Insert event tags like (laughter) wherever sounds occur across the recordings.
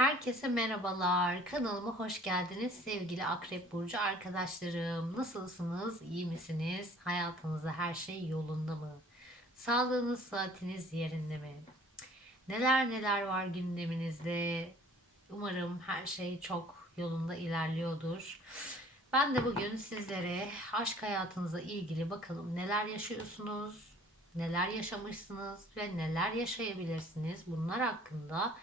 Herkese merhabalar. Kanalıma hoş geldiniz sevgili Akrep Burcu arkadaşlarım. Nasılsınız? İyi misiniz? Hayatınızda her şey yolunda mı? Sağlığınız, saatiniz yerinde mi? Neler neler var gündeminizde? Umarım her şey çok yolunda ilerliyordur. Ben de bugün sizlere aşk hayatınızla ilgili bakalım neler yaşıyorsunuz, neler yaşamışsınız ve neler yaşayabilirsiniz bunlar hakkında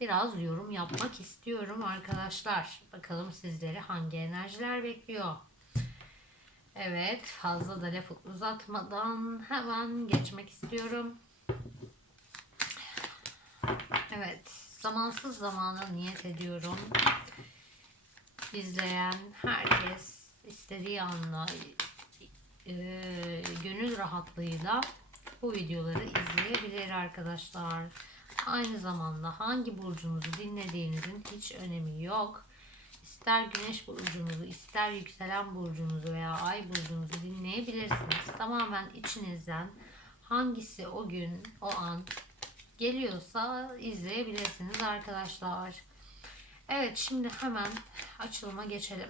biraz yorum yapmak istiyorum arkadaşlar. Bakalım sizleri hangi enerjiler bekliyor. Evet fazla da lafı uzatmadan hemen geçmek istiyorum. Evet zamansız zamana niyet ediyorum. İzleyen herkes istediği anla e, gönül rahatlığıyla bu videoları izleyebilir arkadaşlar. Aynı zamanda hangi burcunuzu dinlediğinizin hiç önemi yok. İster güneş burcunuzu, ister yükselen burcunuzu veya ay burcunuzu dinleyebilirsiniz. Tamamen içinizden hangisi o gün, o an geliyorsa izleyebilirsiniz arkadaşlar. Evet şimdi hemen açılıma geçelim.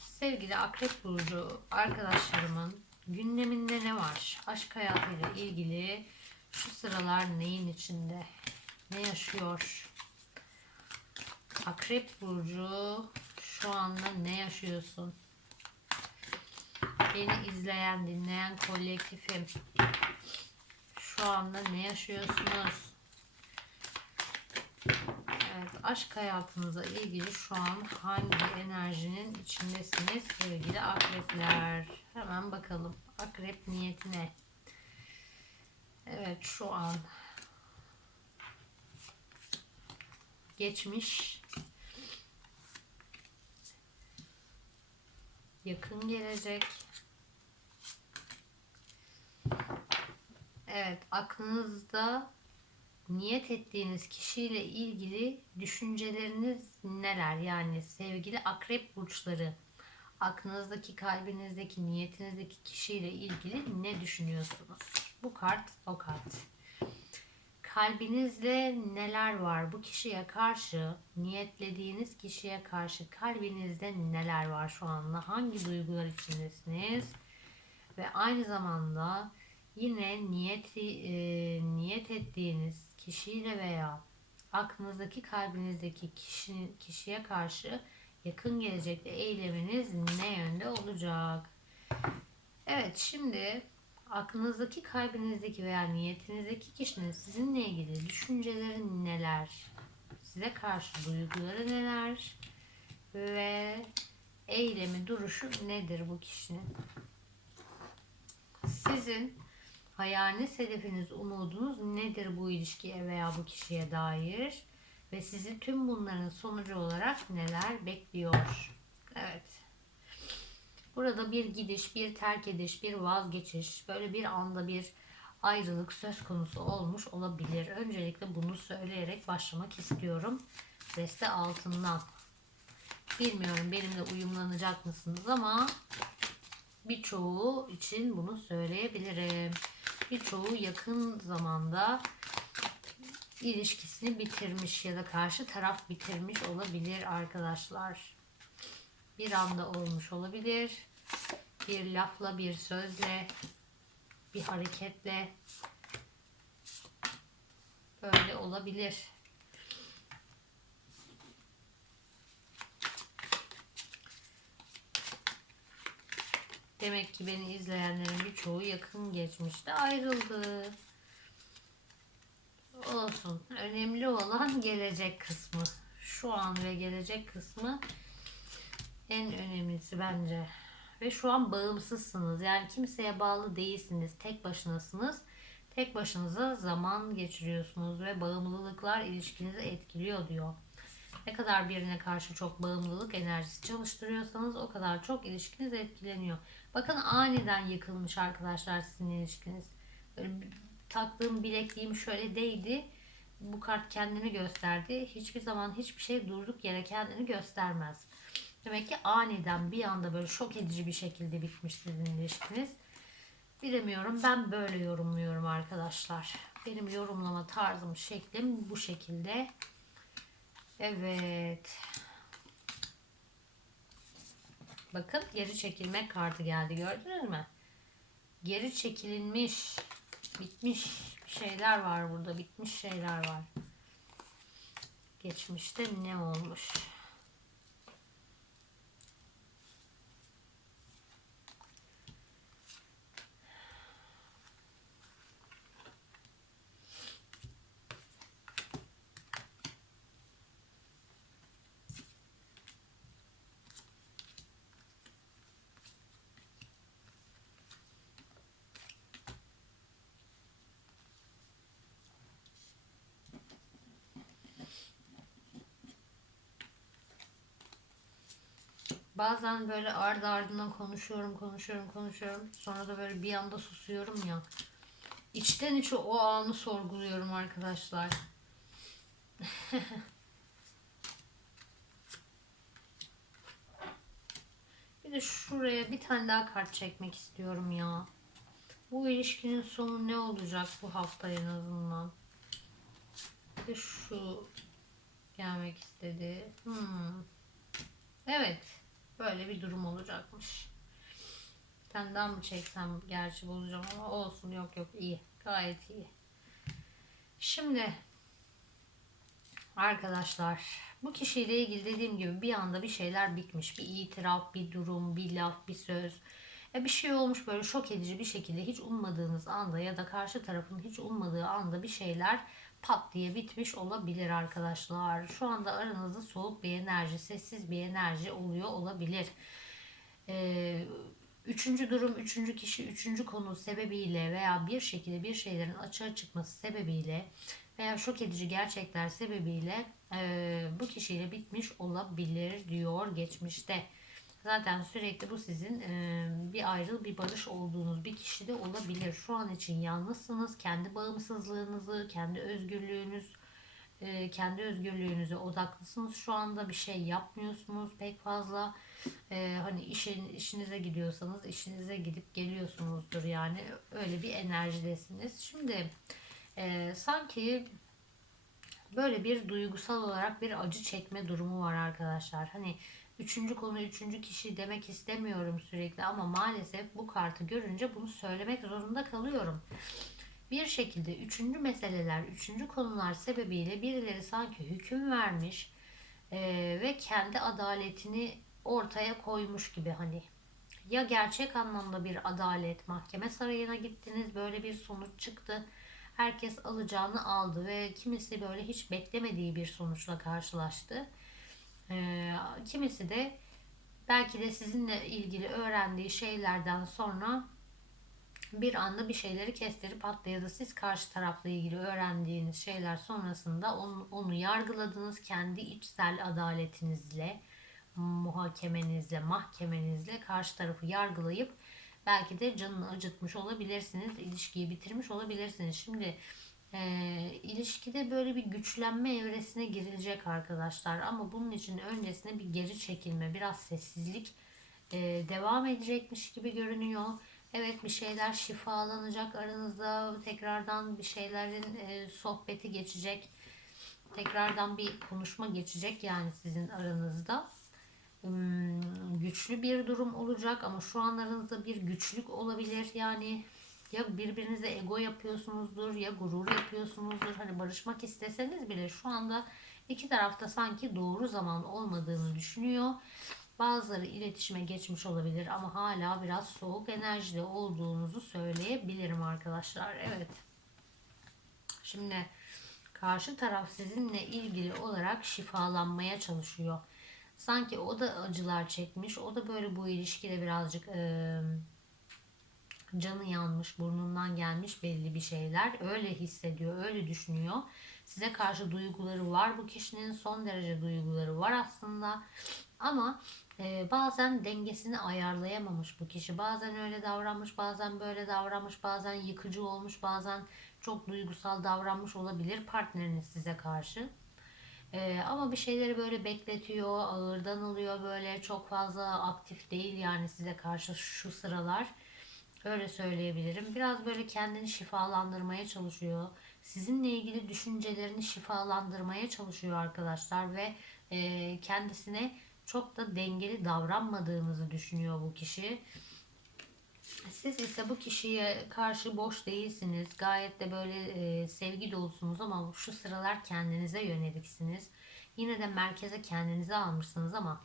Sevgili Akrep Burcu arkadaşlarımın gündeminde ne var? Aşk hayatıyla ilgili şu sıralar neyin içinde? Ne yaşıyor? Akrep Burcu şu anda ne yaşıyorsun? Beni izleyen, dinleyen kolektifim. Şu anda ne yaşıyorsunuz? Evet, aşk hayatınıza ilgili şu an hangi enerjinin içindesiniz sevgili akrepler? Hemen bakalım. Akrep niyeti ne? Evet şu an geçmiş yakın gelecek Evet aklınızda niyet ettiğiniz kişiyle ilgili düşünceleriniz neler? Yani sevgili akrep burçları aklınızdaki kalbinizdeki niyetinizdeki kişiyle ilgili ne düşünüyorsunuz? Bu kart o kart. Kalbinizde neler var? Bu kişiye karşı, niyetlediğiniz kişiye karşı kalbinizde neler var şu anda? Hangi duygular içindesiniz? Ve aynı zamanda yine niyeti e, niyet ettiğiniz kişiyle veya aklınızdaki kalbinizdeki kişi, kişiye karşı yakın gelecekte eyleminiz ne yönde olacak? Evet şimdi aklınızdaki, kalbinizdeki veya niyetinizdeki kişinin sizinle ilgili düşünceleri neler? Size karşı duyguları neler? Ve eylemi, duruşu nedir bu kişinin? Sizin hayaliniz, hedefiniz, umudunuz nedir bu ilişkiye veya bu kişiye dair? Ve sizi tüm bunların sonucu olarak neler bekliyor? Evet. Burada bir gidiş, bir terk ediş, bir vazgeçiş, böyle bir anda bir ayrılık söz konusu olmuş olabilir. Öncelikle bunu söyleyerek başlamak istiyorum. Deste altından. Bilmiyorum benimle uyumlanacak mısınız ama birçoğu için bunu söyleyebilirim. Birçoğu yakın zamanda ilişkisini bitirmiş ya da karşı taraf bitirmiş olabilir arkadaşlar bir anda olmuş olabilir. Bir lafla, bir sözle, bir hareketle böyle olabilir. Demek ki beni izleyenlerin birçoğu yakın geçmişte ayrıldı. Olsun. Önemli olan gelecek kısmı. Şu an ve gelecek kısmı en önemlisi bence. Ve şu an bağımsızsınız. Yani kimseye bağlı değilsiniz. Tek başınasınız. Tek başınıza zaman geçiriyorsunuz ve bağımlılıklar ilişkinizi etkiliyor diyor. Ne kadar birine karşı çok bağımlılık enerjisi çalıştırıyorsanız o kadar çok ilişkiniz etkileniyor. Bakın aniden yıkılmış arkadaşlar sizin ilişkiniz. Böyle taktığım bilekliğim şöyle değdi. Bu kart kendini gösterdi. Hiçbir zaman hiçbir şey durduk yere kendini göstermez. Demek ki aniden bir anda böyle şok edici bir şekilde bitmiş sizin ilişkiniz. Bilemiyorum ben böyle yorumluyorum arkadaşlar. Benim yorumlama tarzım, şeklim bu şekilde. Evet. Bakın geri çekilme kartı geldi gördünüz mü? Geri çekilinmiş, bitmiş şeyler var burada, bitmiş şeyler var. Geçmişte ne olmuş? Bazen böyle ardı ardına konuşuyorum, konuşuyorum, konuşuyorum. Sonra da böyle bir anda susuyorum ya. İçten içe o anı sorguluyorum arkadaşlar. (laughs) bir de şuraya bir tane daha kart çekmek istiyorum ya. Bu ilişkinin sonu ne olacak bu hafta en azından? Bir şu gelmek istedi. Hmm. Evet. Böyle bir durum olacakmış. Daha mı çeksem gerçi bulacağım ama olsun yok yok iyi. Gayet iyi. Şimdi arkadaşlar bu kişiyle ilgili dediğim gibi bir anda bir şeyler bitmiş. Bir itiraf, bir durum, bir laf, bir söz. E bir şey olmuş böyle şok edici bir şekilde hiç ummadığınız anda ya da karşı tarafın hiç ummadığı anda bir şeyler pat diye bitmiş olabilir arkadaşlar. Şu anda aranızda soğuk bir enerji, sessiz bir enerji oluyor olabilir. Ee, üçüncü durum, üçüncü kişi, üçüncü konu sebebiyle veya bir şekilde bir şeylerin açığa çıkması sebebiyle veya şok edici gerçekler sebebiyle e, bu kişiyle bitmiş olabilir diyor geçmişte. Zaten sürekli bu sizin e, bir ayrıl bir barış olduğunuz bir kişi de olabilir. Şu an için yalnızsınız. Kendi bağımsızlığınızı, kendi özgürlüğünüz, e, kendi özgürlüğünüze odaklısınız. Şu anda bir şey yapmıyorsunuz pek fazla. E, hani işin, işinize gidiyorsanız işinize gidip geliyorsunuzdur yani. Öyle bir enerjidesiniz. Şimdi e, sanki böyle bir duygusal olarak bir acı çekme durumu var arkadaşlar. Hani üçüncü konu, üçüncü kişi demek istemiyorum sürekli ama maalesef bu kartı görünce bunu söylemek zorunda kalıyorum. Bir şekilde üçüncü meseleler, üçüncü konular sebebiyle birileri sanki hüküm vermiş e, ve kendi adaletini ortaya koymuş gibi hani ya gerçek anlamda bir adalet mahkeme sarayına gittiniz böyle bir sonuç çıktı herkes alacağını aldı ve kimisi böyle hiç beklemediği bir sonuçla karşılaştı ee, kimisi de belki de sizinle ilgili öğrendiği şeylerden sonra bir anda bir şeyleri kestirip attı ya da siz karşı tarafla ilgili öğrendiğiniz şeyler sonrasında onu, onu yargıladınız kendi içsel adaletinizle, muhakemenizle, mahkemenizle karşı tarafı yargılayıp belki de canını acıtmış olabilirsiniz, ilişkiyi bitirmiş olabilirsiniz. Şimdi e, ilişkide böyle bir güçlenme evresine girilecek arkadaşlar. Ama bunun için öncesinde bir geri çekilme, biraz sessizlik e, devam edecekmiş gibi görünüyor. Evet bir şeyler şifalanacak aranızda. Tekrardan bir şeylerin e, sohbeti geçecek. Tekrardan bir konuşma geçecek yani sizin aranızda. Hmm, güçlü bir durum olacak ama şu an aranızda bir güçlük olabilir. Yani ya birbirinize ego yapıyorsunuzdur ya gurur yapıyorsunuzdur. Hani barışmak isteseniz bile şu anda iki tarafta sanki doğru zaman olmadığını düşünüyor. Bazıları iletişime geçmiş olabilir ama hala biraz soğuk enerjide olduğunuzu söyleyebilirim arkadaşlar. Evet. Şimdi karşı taraf sizinle ilgili olarak şifalanmaya çalışıyor. Sanki o da acılar çekmiş. O da böyle bu ilişkide birazcık e, canı yanmış, burnundan gelmiş belli bir şeyler. Öyle hissediyor, öyle düşünüyor. Size karşı duyguları var bu kişinin. Son derece duyguları var aslında. Ama e, bazen dengesini ayarlayamamış bu kişi. Bazen öyle davranmış, bazen böyle davranmış, bazen yıkıcı olmuş, bazen çok duygusal davranmış olabilir partneriniz size karşı. Ee, ama bir şeyleri böyle bekletiyor, ağırdan alıyor böyle çok fazla aktif değil yani size karşı şu sıralar. Öyle söyleyebilirim. Biraz böyle kendini şifalandırmaya çalışıyor. sizinle ilgili düşüncelerini şifalandırmaya çalışıyor arkadaşlar ve e, kendisine çok da dengeli davranmadığınızı düşünüyor bu kişi. Siz ise bu kişiye karşı boş değilsiniz. Gayet de böyle e, sevgi dolusunuz ama şu sıralar kendinize yöneliksiniz. Yine de merkeze kendinize almışsınız ama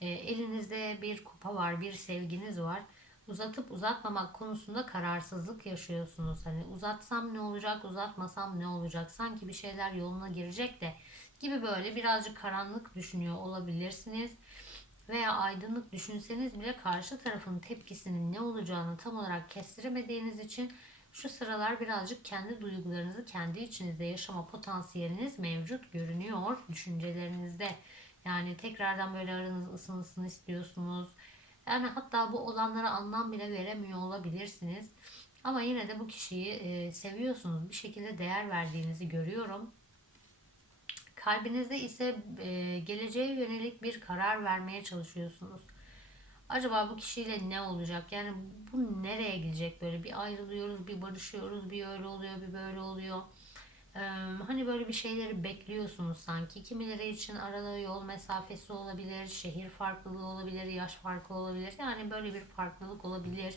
e, elinizde bir kupa var, bir sevginiz var. Uzatıp uzatmamak konusunda kararsızlık yaşıyorsunuz. Hani uzatsam ne olacak, uzatmasam ne olacak? Sanki bir şeyler yoluna girecek de gibi böyle birazcık karanlık düşünüyor olabilirsiniz veya aydınlık düşünseniz bile karşı tarafın tepkisinin ne olacağını tam olarak kestiremediğiniz için şu sıralar birazcık kendi duygularınızı kendi içinizde yaşama potansiyeliniz mevcut görünüyor düşüncelerinizde. Yani tekrardan böyle aranız ısınsın istiyorsunuz. Yani hatta bu olanlara anlam bile veremiyor olabilirsiniz. Ama yine de bu kişiyi e, seviyorsunuz. Bir şekilde değer verdiğinizi görüyorum. Kalbinizde ise e, geleceğe yönelik bir karar vermeye çalışıyorsunuz. Acaba bu kişiyle ne olacak? Yani bu nereye gidecek böyle? Bir ayrılıyoruz, bir barışıyoruz, bir öyle oluyor, bir böyle oluyor. Hani böyle bir şeyleri bekliyorsunuz sanki. Kimileri için arada yol mesafesi olabilir, şehir farklılığı olabilir, yaş farkı olabilir. Yani böyle bir farklılık olabilir.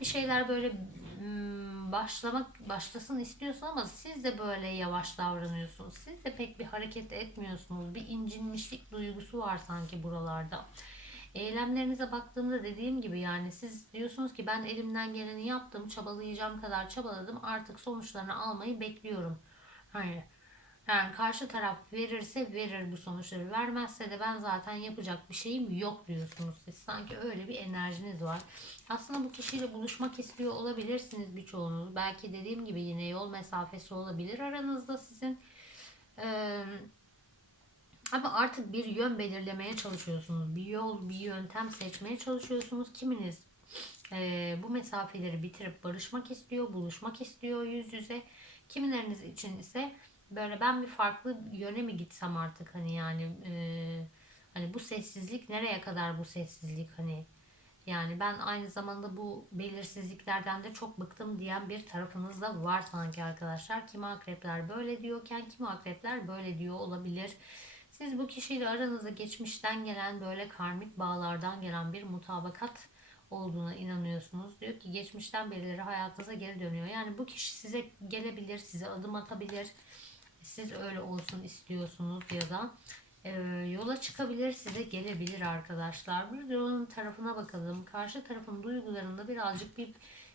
Bir şeyler böyle hmm, başlamak başlasın istiyorsun ama siz de böyle yavaş davranıyorsunuz. Siz de pek bir hareket etmiyorsunuz. Bir incinmişlik duygusu var sanki buralarda. Eylemlerinize baktığımda dediğim gibi yani siz diyorsunuz ki ben elimden geleni yaptım, çabalayacağım kadar çabaladım. Artık sonuçlarını almayı bekliyorum. Hayır. Yani karşı taraf verirse verir bu sonuçları. Vermezse de ben zaten yapacak bir şeyim yok diyorsunuz siz. Sanki öyle bir enerjiniz var. Aslında bu kişiyle buluşmak istiyor olabilirsiniz birçoğunuz. Belki dediğim gibi yine yol mesafesi olabilir aranızda sizin. Ee, ama artık bir yön belirlemeye çalışıyorsunuz. Bir yol, bir yöntem seçmeye çalışıyorsunuz. Kiminiz e, bu mesafeleri bitirip barışmak istiyor, buluşmak istiyor yüz yüze. Kimileriniz için ise böyle ben bir farklı yöne mi gitsem artık hani yani e, hani bu sessizlik nereye kadar bu sessizlik hani yani ben aynı zamanda bu belirsizliklerden de çok bıktım diyen bir tarafınız da var sanki arkadaşlar. Kimi akrepler böyle diyorken kimi akrepler böyle diyor olabilir. Siz bu kişiyle aranızda geçmişten gelen böyle karmik bağlardan gelen bir mutabakat olduğuna inanıyorsunuz. Diyor ki geçmişten berileri hayatınıza geri dönüyor. Yani bu kişi size gelebilir, size adım atabilir. Siz öyle olsun istiyorsunuz ya da e, yola çıkabilir, size gelebilir arkadaşlar. Bir de onun tarafına bakalım. Karşı tarafın duygularında birazcık bir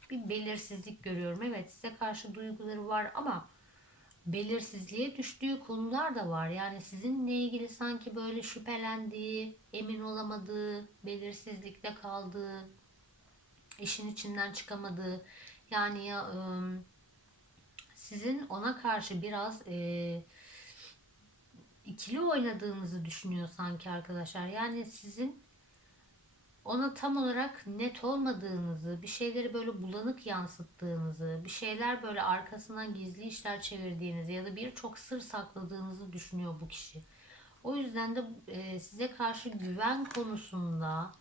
bir belirsizlik görüyorum. Evet size karşı duyguları var ama belirsizliğe düştüğü konular da var. Yani sizinle ilgili sanki böyle şüphelendiği, emin olamadığı, belirsizlikte kaldığı, işin içinden çıkamadığı yani ya sizin ona karşı biraz e, ikili oynadığınızı düşünüyor sanki arkadaşlar. Yani sizin ona tam olarak net olmadığınızı, bir şeyleri böyle bulanık yansıttığınızı, bir şeyler böyle arkasından gizli işler çevirdiğinizi ya da birçok sır sakladığınızı düşünüyor bu kişi. O yüzden de size karşı güven konusunda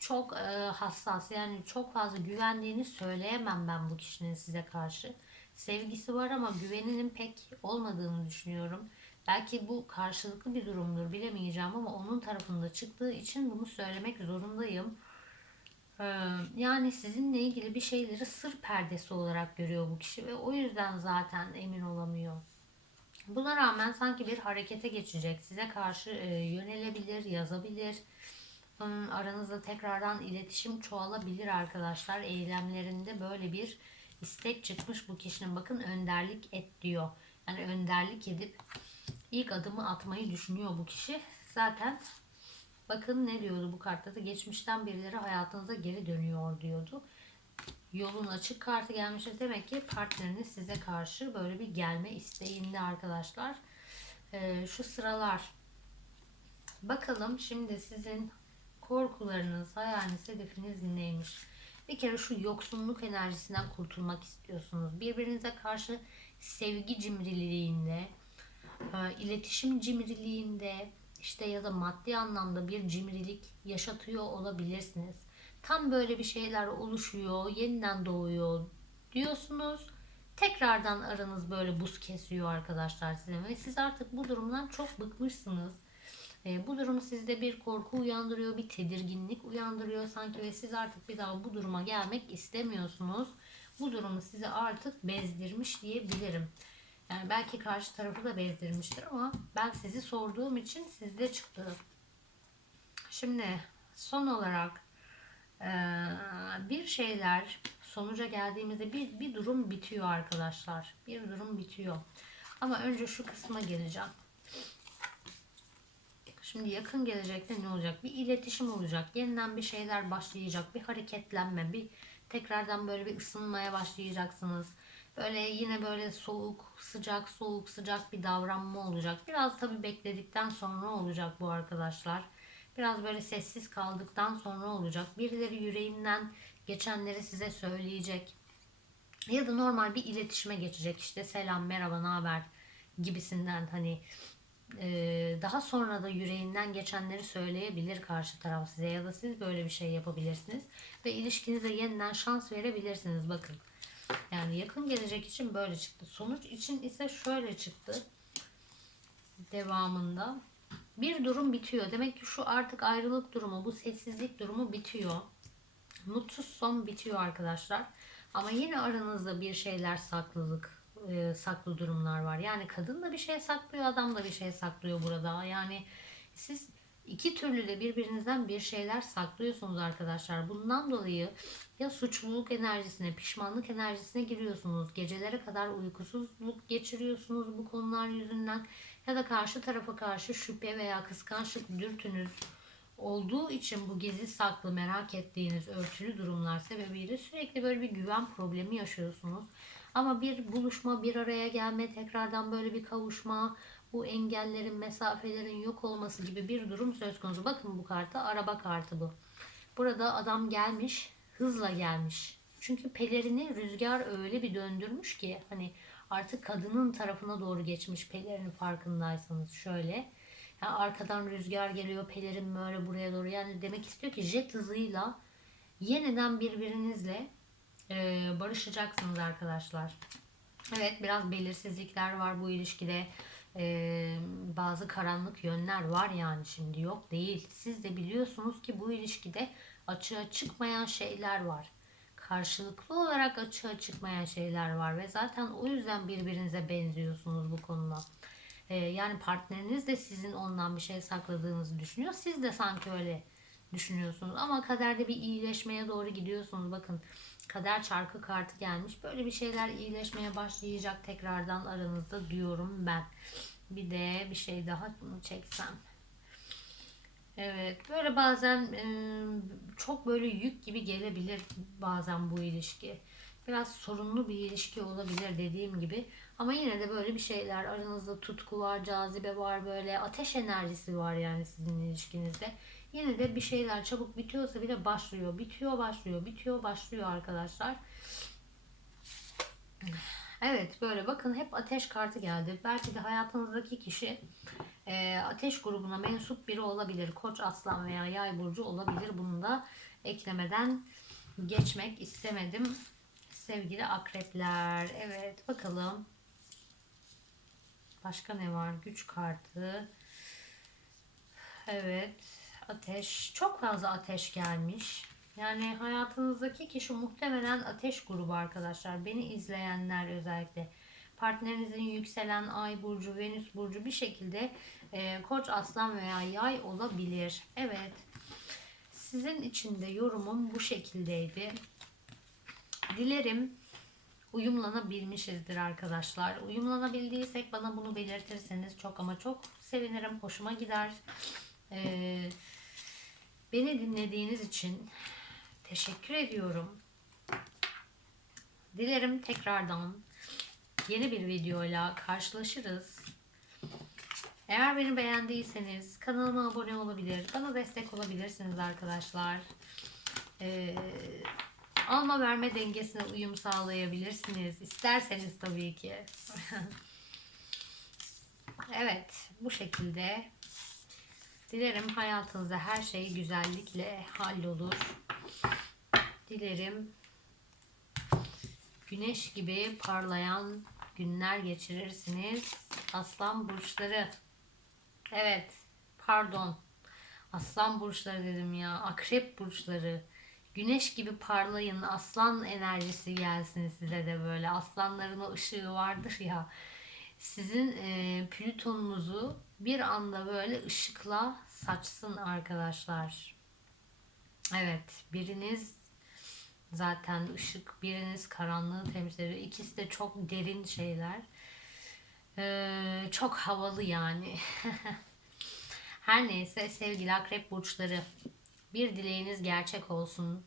çok e, hassas yani çok fazla güvendiğini söyleyemem ben bu kişinin size karşı. Sevgisi var ama güveninin pek olmadığını düşünüyorum. Belki bu karşılıklı bir durumdur bilemeyeceğim ama onun tarafında çıktığı için bunu söylemek zorundayım. Ee, yani sizinle ilgili bir şeyleri sır perdesi olarak görüyor bu kişi ve o yüzden zaten emin olamıyor. Buna rağmen sanki bir harekete geçecek. Size karşı e, yönelebilir, yazabilir. Aranızda tekrardan iletişim çoğalabilir arkadaşlar. Eylemlerinde böyle bir istek çıkmış bu kişinin. Bakın önderlik et diyor. Yani önderlik edip ilk adımı atmayı düşünüyor bu kişi. Zaten bakın ne diyordu bu kartta da geçmişten birileri hayatınıza geri dönüyor diyordu. Yolun açık kartı gelmiş. Demek ki partneriniz size karşı böyle bir gelme isteğinde arkadaşlar. Ee, şu sıralar bakalım şimdi sizin korkularınız, hayaliniz, hedefiniz neymiş? Bir kere şu yoksunluk enerjisinden kurtulmak istiyorsunuz. Birbirinize karşı sevgi cimriliğinde, e, iletişim cimriliğinde işte ya da maddi anlamda bir cimrilik yaşatıyor olabilirsiniz. Tam böyle bir şeyler oluşuyor, yeniden doğuyor diyorsunuz. Tekrardan aranız böyle buz kesiyor arkadaşlar size ve siz artık bu durumdan çok bıkmışsınız. E, bu durum sizde bir korku uyandırıyor, bir tedirginlik uyandırıyor sanki ve siz artık bir daha bu duruma gelmek istemiyorsunuz. Bu durumu size artık bezdirmiş diyebilirim. Yani belki karşı tarafı da bezdirmiştir ama ben sizi sorduğum için sizde çıktı. Şimdi son olarak eee, bir şeyler sonuca geldiğimizde bir, bir durum bitiyor arkadaşlar. Bir durum bitiyor. Ama önce şu kısma geleceğim. Şimdi yakın gelecekte ne olacak? Bir iletişim olacak. Yeniden bir şeyler başlayacak. Bir hareketlenme. Bir tekrardan böyle bir ısınmaya başlayacaksınız. Böyle yine böyle soğuk, sıcak, soğuk, sıcak bir davranma olacak. Biraz tabii bekledikten sonra olacak bu arkadaşlar. Biraz böyle sessiz kaldıktan sonra olacak. Birileri yüreğinden geçenleri size söyleyecek. Ya da normal bir iletişime geçecek işte selam merhaba ne haber gibisinden hani daha sonra da yüreğinden geçenleri söyleyebilir karşı taraf size ya da siz böyle bir şey yapabilirsiniz ve ilişkinize yeniden şans verebilirsiniz bakın. Yani yakın gelecek için böyle çıktı. Sonuç için ise şöyle çıktı. Devamında bir durum bitiyor. Demek ki şu artık ayrılık durumu, bu sessizlik durumu bitiyor. Mutsuz son bitiyor arkadaşlar. Ama yine aranızda bir şeyler saklılık, e, saklı durumlar var. Yani kadın da bir şey saklıyor, adam da bir şey saklıyor burada. Yani siz iki türlü de birbirinizden bir şeyler saklıyorsunuz arkadaşlar. Bundan dolayı ya suçluluk enerjisine, pişmanlık enerjisine giriyorsunuz. Gecelere kadar uykusuzluk geçiriyorsunuz bu konular yüzünden. Ya da karşı tarafa karşı şüphe veya kıskançlık dürtünüz olduğu için bu gizli saklı merak ettiğiniz örtülü durumlar sebebiyle sürekli böyle bir güven problemi yaşıyorsunuz. Ama bir buluşma, bir araya gelme, tekrardan böyle bir kavuşma, bu engellerin, mesafelerin yok olması gibi bir durum söz konusu. Bakın bu karta araba kartı bu. Burada adam gelmiş, hızla gelmiş. Çünkü pelerini rüzgar öyle bir döndürmüş ki hani artık kadının tarafına doğru geçmiş pelerini farkındaysanız şöyle. Yani arkadan rüzgar geliyor pelerin böyle buraya doğru. Yani demek istiyor ki jet hızıyla yeniden birbirinizle e, barışacaksınız arkadaşlar. Evet biraz belirsizlikler var bu ilişkide. E, bazı karanlık yönler var yani şimdi yok değil. Siz de biliyorsunuz ki bu ilişkide açığa çıkmayan şeyler var. Karşılıklı olarak açığa çıkmayan şeyler var ve zaten o yüzden birbirinize benziyorsunuz bu konuda. E, yani partneriniz de sizin ondan bir şey sakladığınızı düşünüyor. Siz de sanki öyle düşünüyorsunuz ama kaderde bir iyileşmeye doğru gidiyorsunuz. Bakın kader çarkı kartı gelmiş. Böyle bir şeyler iyileşmeye başlayacak tekrardan aranızda diyorum ben. Bir de bir şey daha mı çeksem. Evet böyle bazen e, çok böyle yük gibi gelebilir bazen bu ilişki. Biraz sorunlu bir ilişki olabilir dediğim gibi. Ama yine de böyle bir şeyler aranızda tutku var, cazibe var böyle ateş enerjisi var yani sizin ilişkinizde. Yine de bir şeyler çabuk bitiyorsa bile başlıyor. Bitiyor başlıyor. Bitiyor başlıyor arkadaşlar. Evet böyle bakın hep ateş kartı geldi. Belki de hayatınızdaki kişi e, ateş grubuna mensup biri olabilir. Koç, aslan veya yay burcu olabilir. Bunu da eklemeden geçmek istemedim. Sevgili akrepler. Evet bakalım. Başka ne var? Güç kartı. Evet ateş. Çok fazla ateş gelmiş. Yani hayatınızdaki kişi muhtemelen ateş grubu arkadaşlar. Beni izleyenler özellikle. Partnerinizin yükselen ay burcu, venüs burcu bir şekilde e, koç, aslan veya yay olabilir. Evet. Sizin için de yorumum bu şekildeydi. Dilerim uyumlanabilmişizdir arkadaşlar. Uyumlanabildiysek bana bunu belirtirseniz çok ama çok sevinirim. Hoşuma gider. Ee, beni dinlediğiniz için teşekkür ediyorum. Dilerim tekrardan yeni bir videoyla karşılaşırız. Eğer beni beğendiyseniz kanalıma abone olabilir, bana destek olabilirsiniz arkadaşlar. Ee, alma verme dengesine uyum sağlayabilirsiniz. İsterseniz tabii ki. (laughs) evet, bu şekilde. Dilerim hayatınızda her şey güzellikle hallolur. Dilerim güneş gibi parlayan günler geçirirsiniz. Aslan burçları. Evet, pardon. Aslan burçları dedim ya. Akrep burçları. Güneş gibi parlayın. Aslan enerjisi gelsin size de böyle. Aslanların o ışığı vardır ya. Sizin e, Plütonunuzu bir anda böyle ışıkla saçsın arkadaşlar. Evet, biriniz zaten ışık, biriniz karanlığı temsil ediyor. İkisi de çok derin şeyler. Ee, çok havalı yani. (laughs) Her neyse sevgili akrep burçları bir dileğiniz gerçek olsun.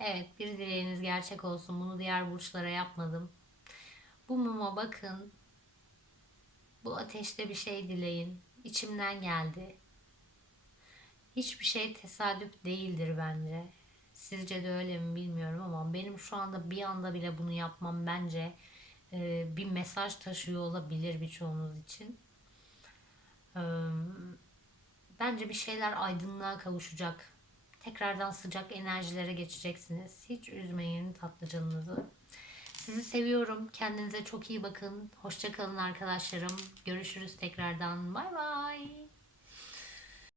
Evet bir dileğiniz gerçek olsun. Bunu diğer burçlara yapmadım. Bu muma bakın. Bu ateşte bir şey dileyin. İçimden geldi. Hiçbir şey tesadüf değildir bence. Sizce de öyle mi bilmiyorum ama benim şu anda bir anda bile bunu yapmam bence e, bir mesaj taşıyor olabilir birçoğunuz için. Bence bir şeyler aydınlığa kavuşacak. Tekrardan sıcak enerjilere geçeceksiniz. Hiç üzmeyin tatlıcanınızı. Sizi seviyorum. Kendinize çok iyi bakın. Hoşçakalın arkadaşlarım. Görüşürüz tekrardan. Bay bay.